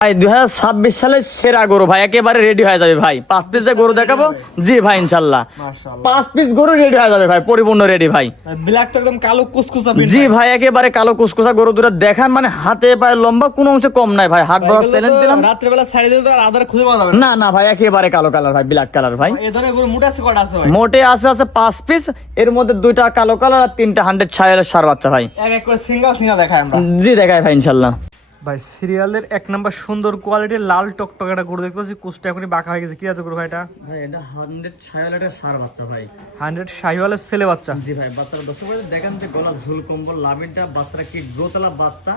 ভাই 2026 সালের সেরা গরু ভাই একেবারে রেডি হয়ে যাবে ভাই। 5 পিস যে গরু দেখাবো, জি ভাই ইনশাআল্লাহ মাশাআল্লাহ 5 পিস গরু রেডি হয়ে যাবে ভাই, পরিপূর্ণ রেডি ভাই। ব্ল্যাক তো একদম কালো কুসকুসা জি ভাই একেবারে কালো কুসকুসা গরু দুটো দেখান, মানে হাতে পায়ে লম্বা কোনো অংশে কম নাই ভাই। হাট বাজার চ্যালেঞ্জ দিলাম, রাত্রে বেলা ছাড়ি দিলে তো আর আদার খুঁজে পাওয়া যাবে না না ভাই একেবারে কালো কালার ভাই, ব্ল্যাক কালার ভাই। এই ধরনের গরু মোটা আছে কটা আছে ভাই? মোটে আছে 5 পিস, এর মধ্যে 2টা কালো কালার আর 3টা 100 ছায়ালের সার বাচ্চা ভাই। এক এক করে সিঙ্গেল দেখাই আমরা। জি দেখাই ভাই ইনশাআল্লাহ। ভাই সিরিয়ালের এক নাম্বার সুন্দর কোয়ালিটির লাল টকটকে একটা গরু দেখতে পাচ্ছি, কুচটা এখনই বাঁকা হয়ে গেছে। কি আছে গরু ভাই এটা? ভাই এটা 100 ছায়ালের সার বাচ্চা ভাই। 100 শাহিওয়ালের ছেলে বাচ্চা। জি ভাই বাচ্চারা দর্শক দেখেন যে গলা ঝুল কম্বল লাভিটা বাচ্চারা কি গ্রোতলা বাচ্চা,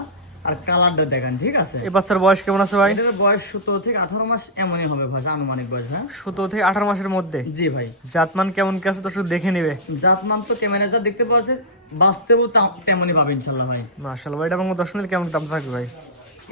আর কালারটা দেখেন ঠিক আছে। এই বাচ্চার বয়স কেমন আছে ভাই? এটার বয়স 17 থেকে 18 মাস এমনই হবে ভাই, আনুমানিক বয়স। হ্যাঁ 17 থেকে 18 মাসের মধ্যে। জি ভাই। জাতমান কেমন কি আছে দর্শক দেখে নেবে। জাতমান তো ক্যামেরা যা দেখতে পাচ্ছে বাস্তবেও তেমনই পাবে ইনশাআল্লাহ ভাই। মাশাআল্লাহ ভাই, এটা আমার দর্শনের কেমন দাম থাকবে ভাই?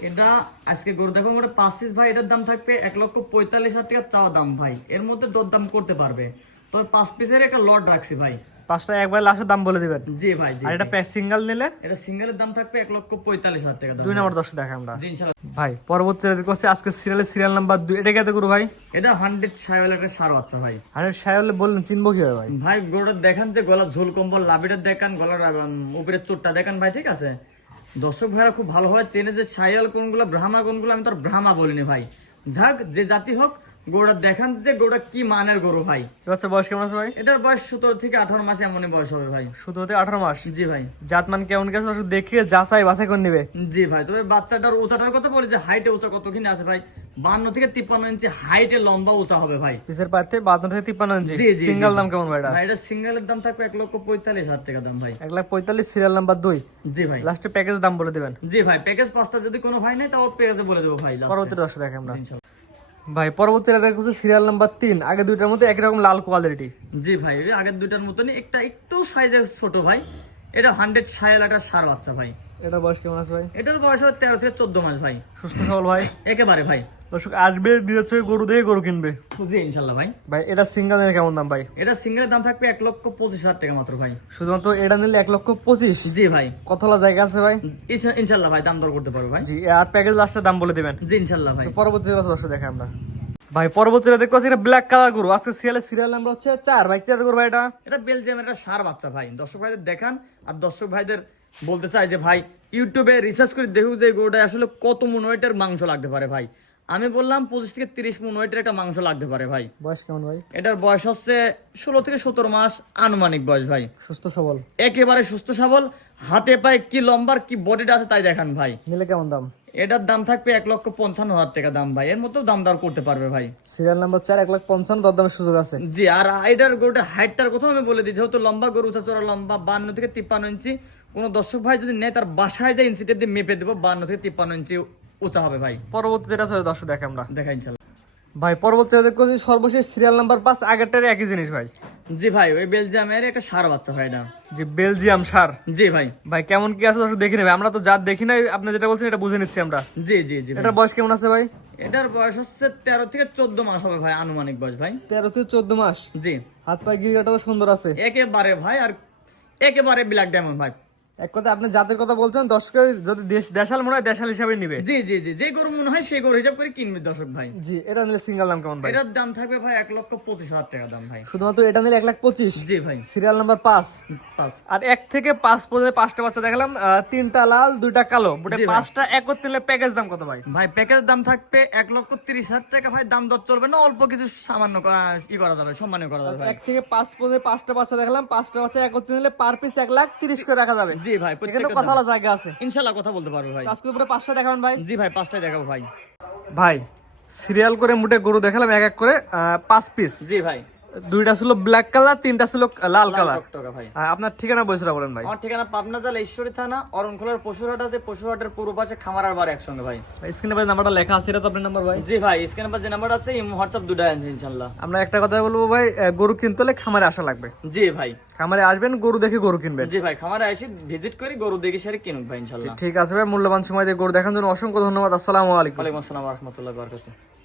এটা আজকে গরু দেখুন ওটা 5 পিস ভাই, এটার দাম থাকবে 1,45,000 টাকা চাওয়া দাম ভাই। এর মধ্যে দরদাম করতে পারবে, তবে 5 পিসের একটা লট রাখছি ভাই। 5টা একবার লাস্টের দাম বলে দিবেন। জি ভাই জি। আর এটা সিঙ্গেল নিলে এটা সিঙ্গেলের দাম থাকবে 1,45,000 টাকা দাম। 2 নম্বর দর্শক দেখা আমরা। জি ইনশাআল্লাহ ভাই পরবর্তী দেখতে পাচ্ছি আজকে সিরিয়াল নাম্বার 2, এটা কত গরু ভাই? এটা 100 ছায়ালের একটা সার বাচ্চা ভাই। আরে শাহিওয়াল বললেন চিনবো কিভাবে ভাই? ভাই গরুটা দেখান যে গলা ঝোল কম্বল লাভিটা দেখান, গলার উপরে চোটটা দেখান ভাই ঠিক আছে। দর্শক ভাইরা খুব ভালোভাবে চেনে যে ছায়াল কোনগুলো ব্রাহ্মা কোনগুলো, আমি তো আর ব্রাহ্মা বলিনি ভাই। যাক যে জাতি হোক, গরুটা দেখান যে গরুটা কি মানের গরু ভাই। আচ্ছা বয়স কেমন আছে ভাই? এটার বয়স 17 থেকে 18 মাস এমনই বয়স হবে ভাই। 17 থেকে 18 মাস। জি ভাই। জাতমান কেমন কি আছে দর্শক দেখে যাচাই বাছাই করে নেবে। জি ভাই, তবে বাচ্চাটার উঁচাটার কথা বলি যে হাইটে উঁচা কতখানি আছে ভাই, 52 থেকে 53 ইঞ্চি হাইটে লম্বা উঁচা হবে ভাই। পিসের পাতে 52 থেকে 53 ইঞ্চি। জি জি। সিঙ্গেল দাম কেমন ভাই এটা? ভাই এটা সিঙ্গেলের দাম থাকবে 1,45,000 টাকা দাম ভাই। 1,45,000 সিরিয়াল নাম্বার 2। জি ভাই। লাস্টে প্যাকেজ দাম বলে দিবেন। জি ভাই, প্যাকেজ 5টা যদি কোনো ভাই নাই তাও প্যাকেজে বলে দেবো ভাই লাস্টে। পরবর্তী দর্শক দেখে আমরা। ইনশাআল্লাহ। ভাই পরবর্তী দেখছি সিরিয়াল নাম্বার 3, আগে দুইটার মধ্যে একই রকম লাল কোয়ালিটি। জি ভাই, এই আগের দুইটার মতনই, একটা একটু সাইজে ছোট ভাই। এটা 100 ছায়াল একটা সার বাচ্চা ভাই। এটা বয়স কেমন আছে ভাই? এটার বয়স হবে 13 থেকে 14 মাস ভাই। সুস্থ সবল ভাই একেবারে ভাই। দর্শক আসবে বিরোধ গরু দেখে গরু কিনবে। জি ইনশাআল্লাহ ভাই। ভাই এটা সিঙ্গেল নিলে কেমন দাম ভাই? এটা সিঙ্গেলের দাম থাকবে 1,25,000 টাকা মাত্র ভাই। শুধুমাত্র এটা নিলে 1,25,000। জি ভাই। কতলা জায়গা আছে ভাই? ইনশাআল্লাহ ভাই দাম দর করতে পারবো ভাই। জি আর প্যাকেজ লাস্টের দাম বলে দিবেন। জি ইনশাআল্লাহ ভাই। তো পরবর্তী দর্শক দেখে আমরা। ভাই পরবর্তী দেখতে পাচ্ছি এটা ব্ল্যাক কালার গরু, আজকে সিরিয়াল নাম্বার হচ্ছে 4 ভাই। কি গরু ভাই এটা? এটা বেলজিয়ামের একটা সার বাচ্চা ভাই। দর্শক ভাইদের দেখান, আর দর্শক ভাইদের বলতে চাই যে ভাই ইউটিউবে রিসার্চ করে দেখুক যে গরুটা আসলে কত মন ওয়েটের মাংস লাগতে পারে ভাই। আমি বললাম 25 থেকে 30 মন ওয়েটের একটা মাংস লাগতে পারে ভাই। বয়স কেমন ভাই? এটার বয়স হচ্ছে 16 থেকে 17 মাস আনুমানিক বয়স ভাই। সুস্থ সবল একেবারে সুস্থ সবল, হাতে পায়ে কি লম্বার কি বডিটা আছে তাই দেখান ভাই। নিলে কেমন দাম? এটার দাম থাকবে 1,55,000 টাকা দাম ভাই। এর মধ্যেও দাম দর করতে পারবে ভাই। সিরিয়াল নাম্বার 4, 1,55,000 দরদামের সুযোগ আছে। জি, আর এটার গরুটার হাইটটার কথা আমি বলে দিই, যেহেতু লম্বা গরু, উঁচা চড়া লম্বা 52 থেকে 53 ইঞ্চি। কোন দর্শক ভাই যদি নেয় তার বাসায় যে ইঞ্চিটা দিয়ে মেপে দেবো, 52 থেকে 53 ইঞ্চি উঁচা হবে ভাই। পরবর্তী যেটা আছে দর্শক দেখে আমরা। দেখা ইনশাল্লাহ। ভাই পরবর্তী দেখতে সর্বশেষ সিরিয়াল নাম্বার 5, আগেরটার একই জিনিস ভাই। জি ভাই, ওই বেলজিয়ামের একটা সার বাচ্চা ভাই এটা। জি বেলজিয়াম সার। জি ভাই। ভাই কেমন কি আছে দর্শক দেখে নেবে, আমরা তো জাত দেখি নাই, আপনি যেটা বলছেন এটা বুঝে নিচ্ছি আমরা। জি জি জি। এটার বয়স কেমন আছে ভাই? এটার বয়স হচ্ছে 13 থেকে 14 মাস হবে ভাই, আনুমানিক বয়স ভাই। 13 থেকে 14 মাস। জি। হাত পা গিরিটা তো সুন্দর আছে একেবারে ভাই, আর একেবারে ব্ল্যাক ডায়মন্ড ভাই। এক কথা আপনি জাতের কথা বলছেন, দর্শকের যদি দেশাল মনে হয় দেশাল হিসাবে নিবে। জি জি জি, যে গরু মনে হয় সেই গরু হিসাব করে কিনবে দর্শক ভাই। জি এটা নিলে সিঙ্গেল দাম কেমন ভাই? এটার দাম থাকবে ভাই 1,25,000 টাকা দাম ভাই। শুধুমাত্র এটা নিলে 1,25,000। জি ভাই। Serial number 5। আর 1 থেকে 5 পর্যন্ত 5টা বাচ্চা দেখালাম, 3টা লাল 2টা কালো, মোটে জি ভাই। 5টা একত্রে নিলে প্যাকেজ দাম কত ভাই? ভাই প্যাকেজের দাম থাকবে 1,30,000 টাকা ভাই। দাম দর চলবে না, অল্প কিছু সামান্য ই করা যাবে, সম্মানীয় করা যাবে ভাই। 1 থেকে 5 পর্যন্ত 5টা বাচ্চা দেখালাম, 5টা বাচ্চা একত্রে নিলে পার পিস 1,30,000 করে রাখা যাবে। জি ভাই, এখানে প্রত্যেকটা কথা বলার জায়গা আছে, ইনশাআল্লাহ কথা বলতে পারবে ভাই। আজকে পুরো 5টা দেখাবেন ভাই? জি ভাই, 5টাই দেখাবো ভাই। ভাই সিরিয়াল করে মোটে গরু দেখালাম এক এক করে 5 পিস। জি ভাই। 2টা ছিল ব্ল্যাক কালার, 3টা ছিল লাল কালার। টকটকা ভাই। আপনার ঠিকানা বয়সটা বলেন ভাই। আমার ঠিকানা পাবনা জেলা ঈশ্বরী থানা, অরণখোলার পশুরহাট আছে, পশুরহাটের পূর্ব পাশে খামারার বার একসঙ্গে ভাই। স্ক্রিনে ভাই নাম্বারটা লেখা আছে, এটা তো আপনার নাম্বার ভাই? জি ভাই, স্ক্রিনে পাশে যে নাম্বার আছে, ইমো হোয়াটসঅ্যাপ দুটাই আছে ইনশাআল্লাহ। আমরা একটা কথা বলবো ভাই, গরু কিনতে হলে খামারে আসা লাগবে। জি ভাই। খামারে আসবেন, গরু দেখে গরু কিনবেন। জি ভাই, খামারে এসে ভিজিট করি, গরু দেখে সেরে কিনুক ভাই ইনশাআল্লাহ। ঠিক আছে ভাই, মূল্যবান সময় দিয়ে গরু দেখার জন্য অসংখ্য ধন্যবাদ। আসসালামু আলাইকুম। ওয়ালাইকুম আসসালাম ওয়া রাহমাতুল্লাহি ওয়া বারাকাতুহু।